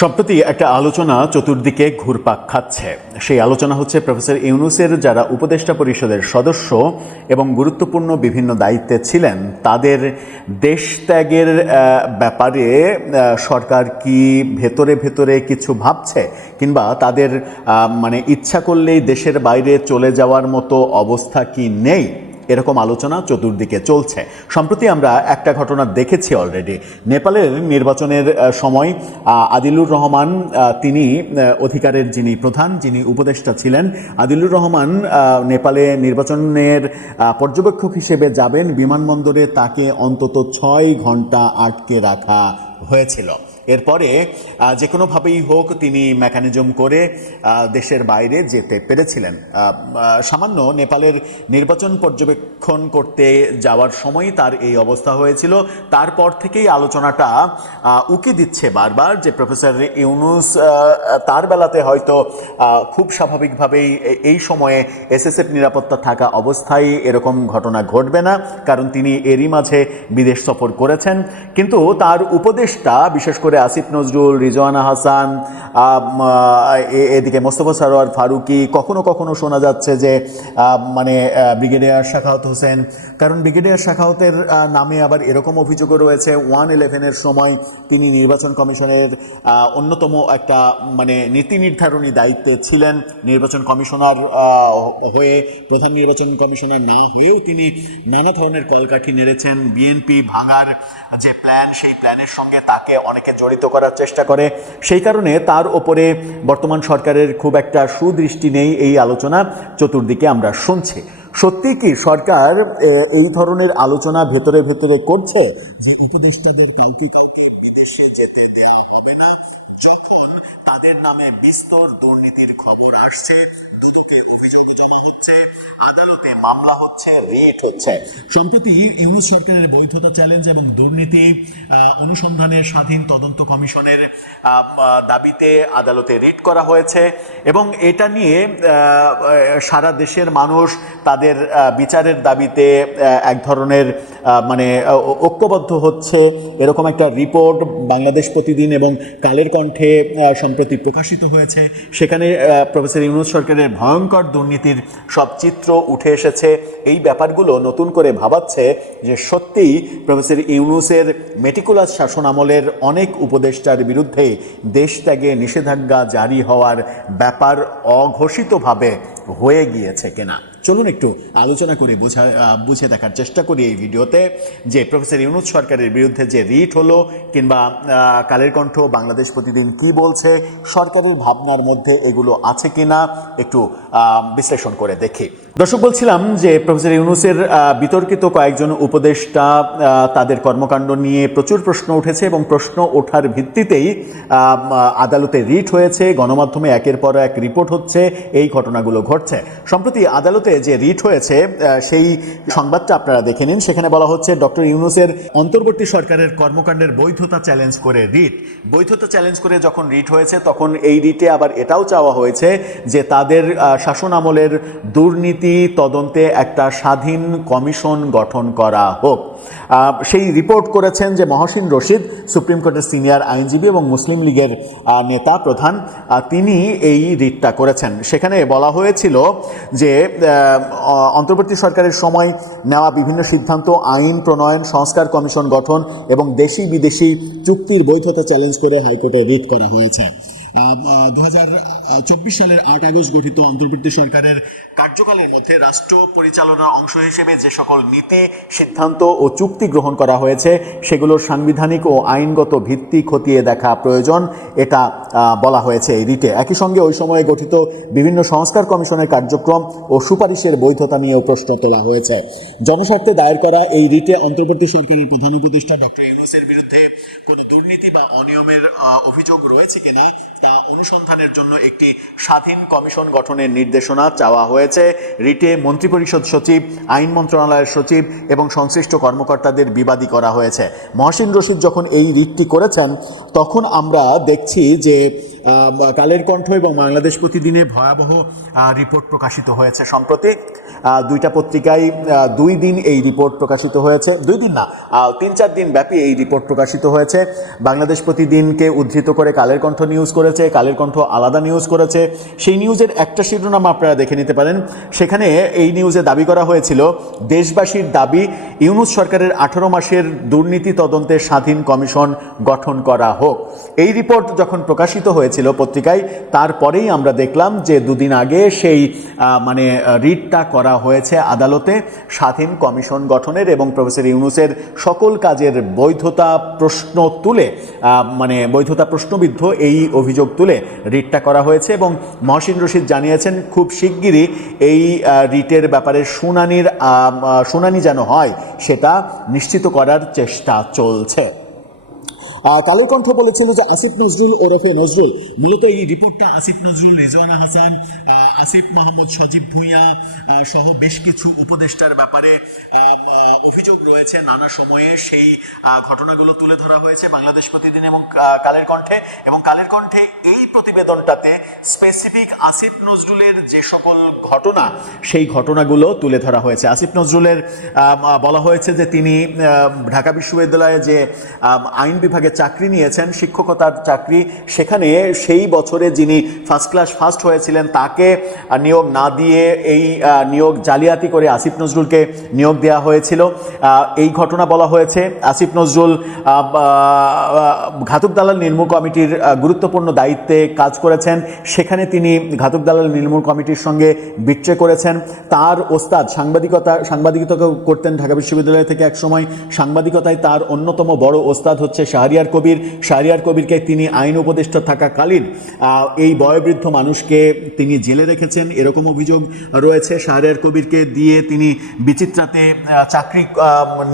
সম্প্রতি একটা আলোচনা চতুর্দিকে ঘুরপাক খাচ্ছে। সেই আলোচনা হচ্ছে প্রফেসর ইউনূসের যারা উপদেষ্টা পরিষদের সদস্য এবং গুরুত্বপূর্ণ বিভিন্ন দায়িত্বে ছিলেন তাদের দেশ ত্যাগের ব্যাপারে সরকার কি ভেতরে ভেতরে কিছু ভাবছে, কিংবা তাদের ইচ্ছা করলেই দেশের বাইরে চলে যাওয়ার মতো অবস্থা কি নেই, এরকম আলোচনা চতুর্দিকে চলছে। সম্প্রতি আমরা একটা ঘটনা দেখেছি অলরেডি। নেপালের নির্বাচনের সময় আদিলুর রহমান, তিনি অধিকারের যিনি প্রধান, যিনি উপদেষ্টা ছিলেন, আদিলুর রহমান নেপালে নির্বাচনের পর্যবেক্ষক হিসেবে যাবেন, বিমানবন্দরে তাকে অন্তত 6 ঘন্টা আটকে রাখা হয়েছিল। এরপরে যে কোনোভাবেই হোক তিনি মেকানিজম করে দেশের বাইরে যেতে পেরেছিলেন। সামান্য নেপালের নির্বাচন পর্যবেক্ষণ করতে যাওয়ার সময় তার এই অবস্থা হয়েছিল। তারপর থেকেই আলোচনাটা উকি দিচ্ছে বারবার যে প্রফেসর ইউনূস তার বেলাতে হয়তো খুব স্বাভাবিকভাবেই এই সময়ে এসএসএফ নিরাপত্তা থাকা অবস্থায় এরকম ঘটনা ঘটবে না, কারণ তিনি এরই মাঝে বিদেশ সফর করেছেন। কিন্তু তার উপদেষ্টা, বিশেষ করে আসিফ নজরুল, রিজওয়ানা হাসান, এদিকে মোস্তফা সরোয়ার ফারুকী, কখনো কখনো শোনা যাচ্ছে যে ব্রিগেডিয়ার শাখাওয়াত হোসেন, কারণ ব্রিগেডিয়ার শাখাওয়াতের নামে আবার এরকম অভিযোগও রয়েছে 1/11-এর সময় তিনি নির্বাচন কমিশনের অন্যতম একটা নীতি নির্ধারণী দায়িত্বে ছিলেন। নির্বাচন কমিশনার হয়ে, প্রধান নির্বাচন কমিশনার না হয়েও তিনি নানা ধরনের কলকাঠি নেড়েছেন। বিএনপি ভাঙার যে প্ল্যান, সেই প্ল্যানের সঙ্গে তাকে অনেকে জড়িত করার চেষ্টা করে। সেই কারণে তার ওপরে বর্তমান সরকারের খুব একটা সুদৃষ্টি নেই, এই আলোচনা চতুর্দিকে আমরা শুনছি। সত্যি কি সরকার এই ধরনের আলোচনা ভেতরে ভেতরে করছে যে উপদেষ্টাদের কাউকে বিদেশে যেতে দেওয়া হবে না, যখন তাদের নামে বিস্তর দুর্নীতির খবর আসছে, দুদকে অভিযোগ জমা হচ্ছে, আদালতে মামলা হচ্ছে, রিট হচ্ছে? সম্প্রতি ইউনূস সরকারের বৈধতা চ্যালেঞ্জ এবং দুর্নীতি অনুসন্ধানের স্বাধীন তদন্ত কমিশনের দাবিতে আদালতে রিট করা হয়েছে এবং এটা নিয়ে সারা দেশের মানুষ তাদের বিচারের দাবিতে এক ধরনের ঐক্যবদ্ধ হচ্ছে। এরকম একটা রিপোর্ট বাংলাদেশ প্রতিদিন এবং কালের কণ্ঠে সম্প্রতি প্রকাশিত হয়েছে। সেখানে প্রফেসর ইউনূস সরকারের ভয়ঙ্কর দুর্নীতির সব চিত্র উঠে এসেছে। এই ব্যাপারগুলো নতুন করে ভাবাচ্ছে যে সত্যিই প্রফেসর ইউনূসের মেটিকুলাস শাসন আমলের অনেক উপদেষ্টার বিরুদ্ধে দেশ ত্যাগে নিষেধাজ্ঞা জারি হওয়ার ব্যাপার অঘোষিতভাবে হয়ে গিয়েছে কিনা। চলুন একটু আলোচনা করে বুঝে দেখার চেষ্টা করি এই ভিডিওতে যে প্রফেসর ইউনূস সরকারের বিরুদ্ধে যে রিট হলো, কিংবা কালের কণ্ঠ, বাংলাদেশ প্রতিদিন কি বলছে, সরকারের ভাবনার মধ্যে এগুলো আছে কিনা একটু বিশ্লেষণ করে দেখি। দর্শক, বলছিলাম যে প্রফেসর ইউনূসের বিতর্কিত কয়েকজন উপদেষ্টা, তাদের কর্মকাণ্ড নিয়ে প্রচুর প্রশ্ন উঠেছে এবং প্রশ্ন ওঠার ভিত্তিতেই আদালতে রিট হয়েছে, গণমাধ্যমে একের পর এক রিপোর্ট হচ্ছে, এই ঘটনাগুলো ঘটছে। সম্প্রতি আদালতে যে রিট হয়েছে সেই সংবাদটা আপনারা দেখে নিন। সেখানে বলা হচ্ছে ডক্টর ইউনূসের অন্তর্বর্তী সরকারের কর্মকাণ্ডের বৈধতা চ্যালেঞ্জ করে রিট। বৈধতা চ্যালেঞ্জ করে যখন রিট হয়েছে তখন এই রিটে আবার এটাও চাওয়া হয়েছে যে তাদের শাসন আমলের দুর্নীতি তদন্তে একটা স্বাধীন কমিশন গঠন করা হোক। সেই রিপোর্ট করেছেন যে মহসিন রশিদ, সুপ্রিম কোর্টের সিনিয়র আইনজীবী এবং মুসলিম লীগের নেতা প্রধান, তিনি এই রিটটা করেছেন। সেখানে বলা হয়েছিল যে অন্তর্বর্তী সরকারের সময় নেওয়া বিভিন্ন সিদ্ধান্ত, আইন প্রণয়ন, সংস্কার কমিশন গঠন এবং দেশি বিদেশি চুক্তির বৈধতা চ্যালেঞ্জ করে হাইকোর্টে রিট করা হয়েছে। 2024 সালের 8 আগস্ট গঠিত অন্তর্বর্তী সরকারের কার্যকালের মধ্যে রাষ্ট্র পরিচালনার অংশ হিসেবে যে সকল নীতি, সিদ্ধান্ত ও চুক্তি গ্রহণ করা হয়েছে সেগুলোর সাংবিধানিক ও আইনগত ভিত্তি খতিয়ে দেখা প্রয়োজন, এটা বলা হয়েছে এই রিটে। একই সঙ্গে ওই সময়ে গঠিত বিভিন্ন সংস্কার কমিশনের কার্যক্রম ও সুপারিশের বৈধতা নিয়েও প্রশ্ন তোলা হয়েছে। জনস্বার্থে দায়ের করা এই রিটে অন্তর্বর্তী সরকারের প্রধান উপদেষ্টা ডক্টর ইউনূসের বিরুদ্ধে কোনো দুর্নীতি বা অনিয়মের অভিযোগ রয়েছে কিনা তা অনুসন্ধানের জন্য একটি স্বাধীন কমিশন গঠনের নির্দেশনা চাওয়া হয়েছে। রিটে মন্ত্রিপরিষদ সচিব, আইন মন্ত্রণালয়ের সচিব এবং সংশ্লিষ্ট কর্মকর্তাদের বিবাদী করা হয়েছে। মহসিন রশিদ যখন এই রিটটি করেছেন তখন আমরা দেখছি যে কালের কণ্ঠ এবং বাংলাদেশ প্রতিদিনে ভয়াবহ রিপোর্ট প্রকাশিত হয়েছে সম্প্রতি। দুইটা পত্রিকায় 2 দিন এই রিপোর্ট প্রকাশিত হয়েছে, 2 দিন না 3-4 দিন ব্যাপী এই রিপোর্ট প্রকাশিত হয়েছে। বাংলাদেশ প্রতিদিনকে উদ্ধৃত করে কালের কণ্ঠ নিউজ করেছে, কালের কণ্ঠ আলাদা নিউজ করেছে। সেই নিউজের একটা শিরোনাম আপনারা দেখে নিতে পারেন। সেখানে এই নিউজে দাবি করা হয়েছিল, দেশবাসীর দাবি ইউনূস সরকারের 18 মাসের দুর্নীতি তদন্তে স্বাধীন কমিশন গঠন করা হোক। এই রিপোর্ট যখন প্রকাশিত হয়েছিল পত্রিকায়, তারপরেই আমরা দেখলাম যে 2 দিন আগে সেই রিটটা করা হয়েছে আদালতে স্বাধীন কমিশন গঠনের, এবং প্রফেসর ইউনূসের সকল কাজের বৈধতা প্রশ্নবিদ্ধ এই অভিযোগ তুলে রিটটা করা হয়েছে। এবং মহসিন রশিদ জানিয়েছেন খুব শিগগিরই এই রিটের ব্যাপারে শুনানি যেন হয় সেটা নিশ্চিত করার চেষ্টা চলছে। কালের কণ্ঠ বলেছিল যে আসিফ নজরুল ওরফে নজরুল, মূলত এই রিপোর্টটা আসিফ নজরুল, রেজওয়ানা হাসান, আসিফ মাহমুদ, সজীব ভুঁইয়া সহ বেশ কিছু উপদেষ্টার ব্যাপারে অভিযোগ রয়েছে নানা সময়ে। সেই ঘটনাগুলো তুলে ধরা হয়েছে বাংলাদেশ প্রতিদিন এবং কালের কণ্ঠে। এবং কালের কণ্ঠে এই প্রতিবেদনটাতে স্পেসিফিক আসিফ নজরুলের যে সকল ঘটনা, সেই ঘটনাগুলো তুলে ধরা হয়েছে। আসিফ নজরুলের বলা হয়েছে যে তিনি ঢাকা বিশ্ববিদ্যালয়ে যে আইন বিভাগে চাকরি নিয়েছেন, শিক্ষকতার চাকরি, সেখানে সেই বছরে যিনি ফার্স্ট হয়েছিলেন তাকে নিয়োগ না দিয়ে এই নিয়োগ জালিয়াতি করে আসিফ নজরুলকে নিয়োগ দেওয়া হয়েছিল। এই ঘটনা বলা হয়েছে। আসিফ নজরুল ঘাতক দালাল নির্মূল কমিটির গুরুত্বপূর্ণ দায়িত্বে কাজ করেছেন, সেখানে তিনি ঘাতক দালাল নির্মূল কমিটির সঙ্গে বিট্রে করেছেন। তার ওস্তাদ সাংবাদিকতা করতেন ঢাকা বিশ্ববিদ্যালয় থেকে একসময়। সাংবাদিকতায় তার অন্যতম বড় ওস্তাদ হচ্ছে শাহরিয়ার কবিরকে তিনি আইন উপদেষ্টা থাকাকালীন এই বয়োবৃদ্ধ মানুষকে তিনি জেলে রেখেছেন, এরকম অভিযোগ রয়েছে। শাহরিয়ার কবিরকে দিয়ে তিনি বিচিত্রাতে চাকরি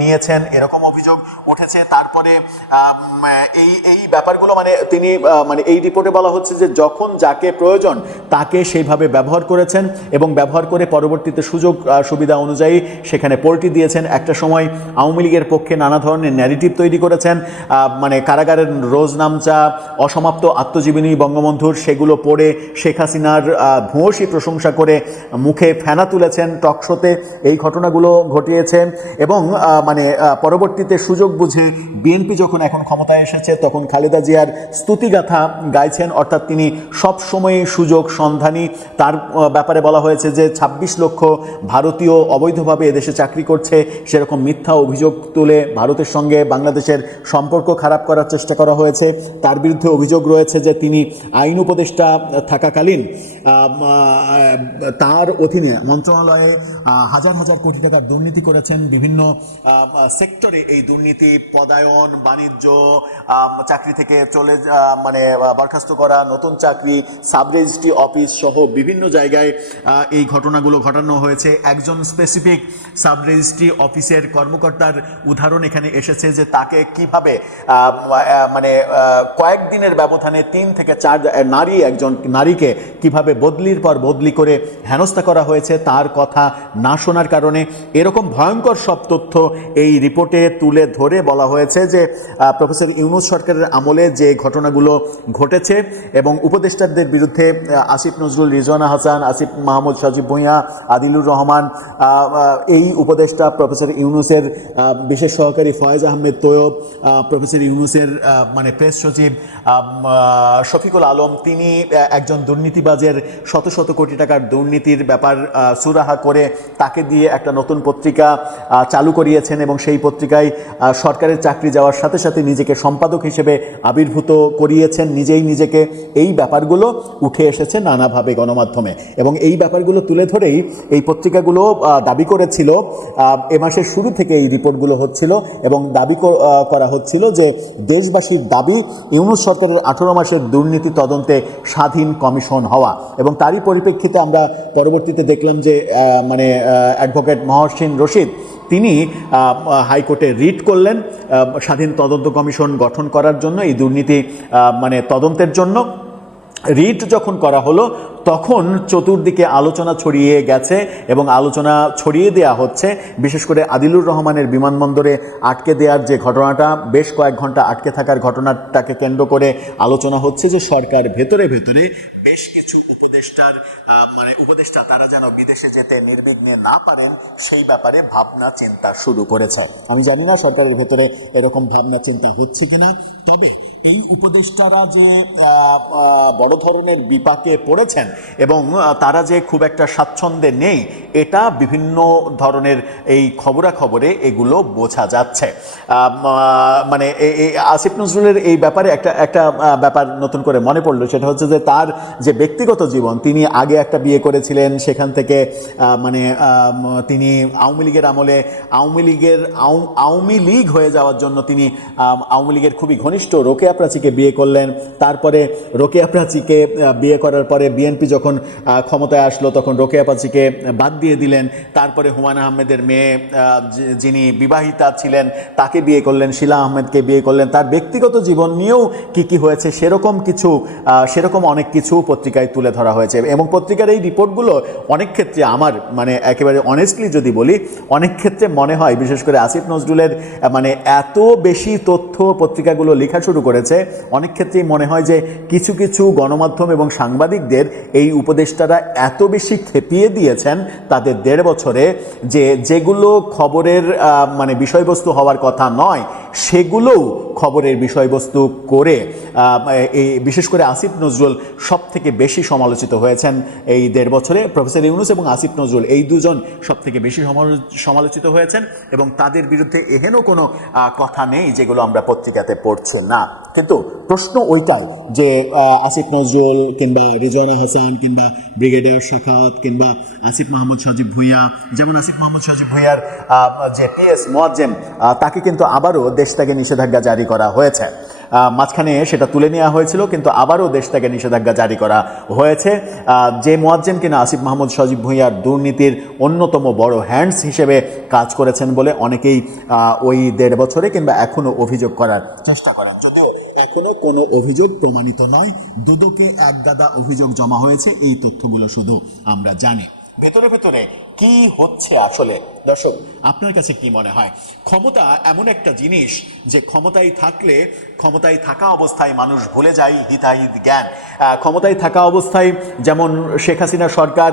নিয়েছেন, এরকম অভিযোগ উঠেছে। তারপরে এই ব্যাপারগুলো তিনি এই রিপোর্টে বলা হচ্ছে যে যখন যাকে প্রয়োজন তাকে সেইভাবে ব্যবহার করেছেন, এবং ব্যবহার করে পরবর্তীতে সুযোগ সুবিধা অনুযায়ী সেখানে পোল্টি দিয়েছেন। একটা সময় আওয়ামী লীগের পক্ষে নানা ধরনের ন্যারেটিভ তৈরি করেছেন, কারাগারের রোজনামচা, অসমাপ্ত আত্মজীবনী বঙ্গবন্ধুর, সেগুলো পড়ে শেখ হাসিনার ভূয়সী প্রশংসা করে মুখে ফেনা তুলেছেন টকশোতে। এই ঘটনাগুলো ঘটিয়েছে। এবং পরবর্তীতে সুযোগ বুঝে বিএনপি যখন এখন ক্ষমতায় এসেছে তখন খালেদা জিয়ার স্তুতিগাথা গাইছেন, অর্থাৎ তিনি সব সময় সুযোগ সন্ধানী। তার ব্যাপারে বলা হয়েছে যে 26 লক্ষ ভারতীয় অবৈধভাবে এদেশে চাকরি করছে, সেরকম মিথ্যা অভিযোগ তুলে ভারতের সঙ্গে বাংলাদেশের সম্পর্ক খারাপ করার চেষ্টা করা হয়েছে। তার বিরুদ্ধে অভিযোগ রয়েছে যে তিনি আইন উপদেষ্টা থাকাকালীন তার অধীনে মন্ত্রণালয়ে হাজার হাজার কোটি টাকার দুর্নীতি করেছেন। বিভিন্ন সেক্টরে এই দুর্নীতি, পদায়ন, বাণিজ্য, চাকরি থেকে বরখাস্ত করা, নতুন চাকরি, সাব রেজিস্ট্রি অফিস সহ বিভিন্ন জায়গায় এই ঘটনাগুলো ঘটানো হয়েছে। একজন স্পেসিফিক সাব রেজিস্ট্রি অফিসের কর্মকর্তার উদাহরণ এখানে এসেছে যে তাকে কিভাবে কয়েকদিনের ব্যবধানে 3 থেকে 4 একজন নারীকে কিভাবে বদলির পর বদলি করে হেনস্থা করা হয়েছে তার কথা না শোনার কারণে। এরকম ভয়ঙ্কর সব তথ্য এই রিপোর্টে তুলে ধরে বলা হয়েছে যে প্রফেসর ইউনূস সরকারের আমলে যে ঘটনাগুলো ঘটেছে এবং উপদেষ্টাদের বিরুদ্ধে আসিফ নজরুল, রিজওয়ানা হাসান, আসিফ মাহমুদ, সজীব ভুঁইয়া, আদিলুর রহমান, এই উপদেষ্টা প্রফেসর ইউনূসের বিশেষ সহকারী ফয়েজ আহমেদ তৈয়ব, প্রফেসর ইউনূসের প্রেস সচিব শফিকুল আলম, তিনি একজন দুর্নীতিবাজের শত শত কোটি টাকার দুর্নীতির ব্যাপার সুরাহা করে তাকে দিয়ে একটা নতুন পত্রিকা চালু করিয়েছেন, এবং সেই পত্রিকায় সরকারের চাকরি যাওয়ার সাথে সাথে নিজেকে সম্পাদক হিসেবে আবির্ভূত করিয়েছেন নিজেকে। এই ব্যাপারগুলো উঠে এসেছে নানাভাবে গণমাধ্যমে, এবং এই ব্যাপারগুলো তুলে ধরেই এই পত্রিকাগুলো দাবি করেছিল, এ মাসের শুরু থেকে এই রিপোর্টগুলো হচ্ছিল এবং দাবি করা হচ্ছিল যে দেশবাসীর দাবি ইউনূস সরকারের 18 মাসের দুর্নীতি তদন্তে স্বাধীন কমিশন হওয়া। এবং তারই পরিপ্রেক্ষিতে আমরা পরবর্তীতে দেখলাম যে অ্যাডভোকেট মহসিন রশিদ তিনি হাইকোর্টে রিট করলেন স্বাধীন তদন্ত কমিশন গঠন করার জন্য, এই দুর্নীতি তদন্তের জন্য। রিট যখন করা হলো তখন চতুর্দিকে আলোচনা ছড়িয়ে গেছে এবং আলোচনা ছড়িয়ে দেওয়া হচ্ছে, বিশেষ করে আদিলুর রহমানের বিমানবন্দরে আটকে দেওয়ার যে ঘটনাটা, বেশ কয়েক ঘন্টা আটকে থাকার ঘটনাটাকে কেন্দ্র করে আলোচনা হচ্ছে যে সরকার ভেতরে ভেতরে বেশ কিছু উপদেষ্টা তারা যেন বিদেশে যেতে নির্বিঘ্নে না পারেন সেই ব্যাপারে ভাবনা চিন্তা শুরু করেছে। আমি জানি না সরকারের ভেতরে এরকম ভাবনা চিন্তা হচ্ছে কিনা, তবে এই উপদেষ্টারা যে বড় ধরনের বিপাকে পড়েছেন এবং তারা যে খুব একটা স্বাচ্ছন্দ্যে নেই, এটা বিভিন্ন ধরনের এই খবরাখবরে এগুলো বোঝা যাচ্ছে। মানে আসিফ নজরুলের এই ব্যাপারে একটা ব্যাপার নতুন করে মনে পড়লো, সেটা হচ্ছে যে তার যে ব্যক্তিগত জীবন, তিনি আগে একটা বিয়ে করেছিলেন, সেখান থেকে তিনি আওয়ামী লীগের আমলে আওয়ামী লীগ হয়ে যাওয়ার জন্য তিনি আওয়ামী লীগের খুবই ঘনিষ্ঠ রোকেয়া প্রাচীকে বিয়ে করলেন। তারপরে রোকেয়া প্রাচীকে বিয়ে করার পরে বিএনপি যখন ক্ষমতায় আসলো তখন রোকেয়া প্রাচীকে বাদ দিয়ে দিলেন। তারপরে হুমায়ুন আহমেদের মেয়ে যিনি বিবাহিতা ছিলেন তাকে বিয়ে করলেন, শিলা আহমেদকে বিয়ে করলেন। তার ব্যক্তিগত জীবন নিয়েও কি হয়েছে সেরকম অনেক কিছু পত্রিকায় তুলে ধরা হয়েছে এবং পত্রিকার এই রিপোর্টগুলো অনেক ক্ষেত্রে আমার একেবারে অনেস্টলি যদি বলি, অনেক ক্ষেত্রে মনে হয় বিশেষ করে আসিফ নজরুলের এত বেশি তথ্য পত্রিকাগুলো লেখা শুরু করেছে, অনেক ক্ষেত্রেই মনে হয় যে কিছু কিছু গণমাধ্যম এবং সাংবাদিকদের এই উপদেষ্টারা এত বেশি খেপিয়ে দিয়েছেন তাদের 1.5 বছরে, যেগুলো খবরের বিষয়বস্তু হওয়ার কথা নয় সেগুলোও খবরের বিষয়বস্তু করে এই বিশেষ করে আসিফ নজরুল সব থেকে বেশি সমালোচিত হয়েছেন এই 1.5 বছরে। প্রফেসর ইউনূস এবং আসিফ নজরুল এই দুজন সব থেকে বেশি সমালোচিত হয়েছেন এবং তাদের বিরুদ্ধে এহেন কোনো কথা নেই যেগুলো আমরা পত্রিকাতে পড়ছি না। কিন্তু প্রশ্ন ওইটাই যে আসিফ নজরুল কিংবা রিজওয়ানা হাসান কিংবা ব্রিগেডিয়ার শাখাওয়াত কিংবা আসিফ মাহমুদ সজীব ভুঁইয়া, যেমন আসিফ মাহমুদ সজীব ভুঁইয়ার যে PS মোয়াজ্জেম, তাকে কিন্তু আবারও দেশ থেকে নিষেধাজ্ঞা জারি করা হয়েছে। মাঝখানে সেটা তুলে নেওয়া হয়েছিল, কিন্তু আবারও দেশ থেকে নিষেধাজ্ঞা জারি করা হয়েছে। যে মোয়াজ্জেম কিনা আসিফ মাহমুদ সজীব ভুঁইয়ার দুর্নীতির অন্যতম বড় হ্যান্ডস হিসেবে কাজ করেছেন বলে অনেকেই ওই 1.5 বছরে কিংবা এখনও অভিযোগ করার চেষ্টা করেন, যদিও এখনও কোনো অভিযোগ প্রমাণিত নয়। দুদকে একগাদা অভিযোগ জমা হয়েছে, এই তথ্যগুলো শুধু আমরা জানি। ভেতরে ভেতরে কি হচ্ছে আসলে, দর্শক আপনার কাছে কি মনে হয়? ক্ষমতা এমন একটা জিনিস যে ক্ষমতায় থাকা অবস্থায় মানুষ ভুলে যায় হিতাহিত জ্ঞান। ক্ষমতায় থাকা অবস্থায় যেমন শেখ হাসিনা সরকার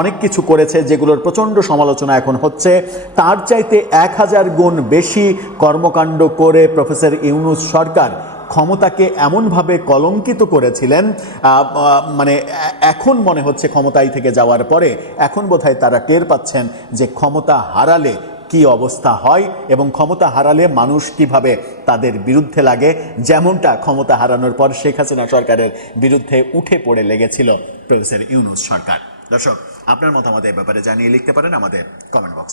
অনেক কিছু করেছে যেগুলোর প্রচণ্ড সমালোচনা এখন হচ্ছে, তার চাইতে 1000 গুণ বেশি কর্মকাণ্ড করে প্রফেসর ইউনূস সরকার ক্ষমতাকে এমনভাবে কলঙ্কিত করেছিলেন, এখন মনে হচ্ছে ক্ষমতায় থেকে যাওয়ার পরে এখন বোধহয় তারা টের পাচ্ছেন যে ক্ষমতা হারালে কি অবস্থা হয় এবং ক্ষমতা হারালে মানুষ কিভাবে তাদের বিরুদ্ধে লাগে, যেমনটা ক্ষমতা হারানোর পর শেখ হাসিনা সরকারের বিরুদ্ধে উঠে পড়ে লেগেছিল প্রফেসর ইউনূস সরকার। দর্শক আপনার মতামত এই ব্যাপারে জানিয়ে লিখতে পারেন আমাদের কমেন্ট বক্স।